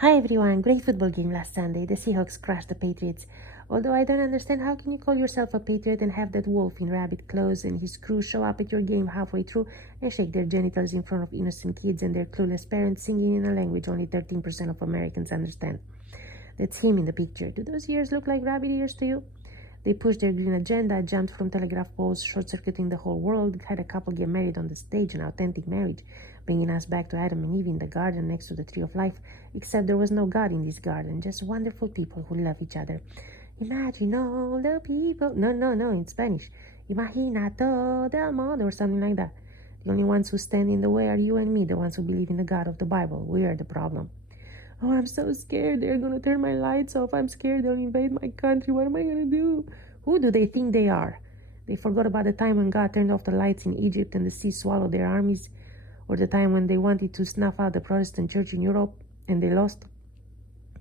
Hi everyone, great football game last Sunday. The Seahawks crushed the Patriots. Although I don't understand how can you call yourself a Patriot and have that wolf in rabbit clothes and his crew show up at your game halfway through and shake their genitals in front of innocent kids and their clueless parents singing in a language only 13% of Americans understand. That's him in the picture. Do those ears look like rabbit ears to you? They pushed their green agenda, jumped from telegraph poles, short-circuiting the whole world, had a couple get married on the stage, an authentic marriage, bringing us back to Adam and Eve in the garden next to the tree of life, except there was no God in this garden, just wonderful people who love each other. Imagine all the people... No, in Spanish. Imagina todo el mundo, or something like that. The only ones who stand in the way are you and me, the ones who believe in the God of the Bible. We are the problem. Oh, I'm so scared. They're going to turn my lights off. I'm scared they'll invade my country. What am I going to do? Who do they think they are? They forgot about the time when God turned off the lights in Egypt and the sea swallowed their armies, or the time when they wanted to snuff out the Protestant church in Europe and they lost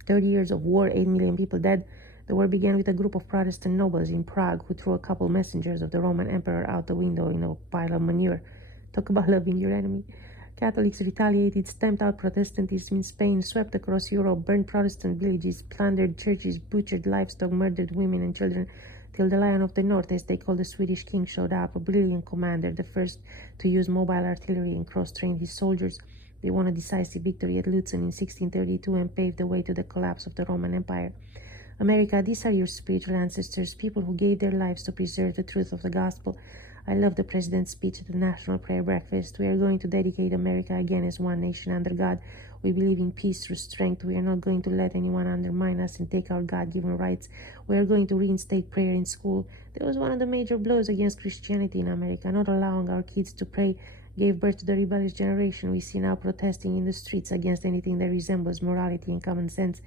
30 years of war, 8 million people dead. The war began with a group of Protestant nobles in Prague who threw a couple messengers of the Roman emperor out the window in a pile of manure. Talk about loving your enemy. Catholics retaliated, stamped out Protestantism in Spain, swept across Europe, burned Protestant villages, plundered churches, butchered livestock, murdered women and children, till the Lion of the North, as they called the Swedish king, showed up, a brilliant commander, the first to use mobile artillery and cross-train his soldiers. They won a decisive victory at Lutzen in 1632 and paved the way to the collapse of the Roman Empire. America, these are your spiritual ancestors, people who gave their lives to preserve the truth of the gospel. I love the president's speech at the National Prayer Breakfast. We are going to dedicate America again as one nation under God. We believe in peace through strength. We are not going to let anyone undermine us and take our God-given rights. We are going to reinstate prayer in school. That was one of the major blows against Christianity in America. Not allowing our kids to pray gave birth to the rebellious generation we see now protesting in the streets against anything that resembles morality and common sense.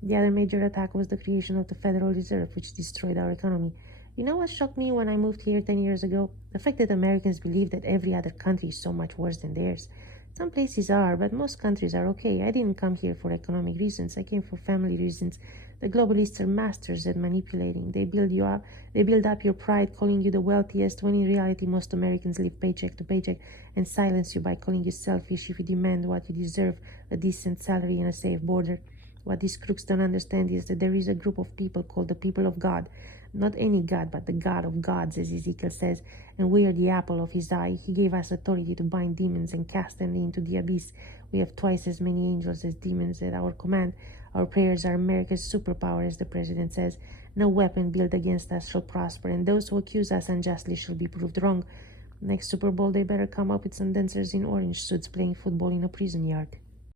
The other major attack was the creation of the Federal Reserve, which destroyed our economy. You know what shocked me when I moved here 10 years ago? The fact that Americans believe that every other country is so much worse than theirs. Some places are, but most countries are okay. I didn't come here for economic reasons. I came for family reasons. The globalists are masters at manipulating. They build you up. They build up your pride, calling you the wealthiest, when in reality most Americans live paycheck to paycheck, and silence you by calling you selfish if you demand what you deserve, a decent salary and a safe border. What these crooks don't understand is that there is a group of people called the people of God. Not any God, but the God of gods, as Ezekiel says, and we are the apple of his eye. He gave us authority to bind demons and cast them into the abyss. We have twice as many angels as demons at our command. Our prayers are America's superpower, as the president says. No weapon built against us shall prosper, and those who accuse us unjustly shall be proved wrong. Next Super Bowl, they better come up with some dancers in orange suits playing football in a prison yard.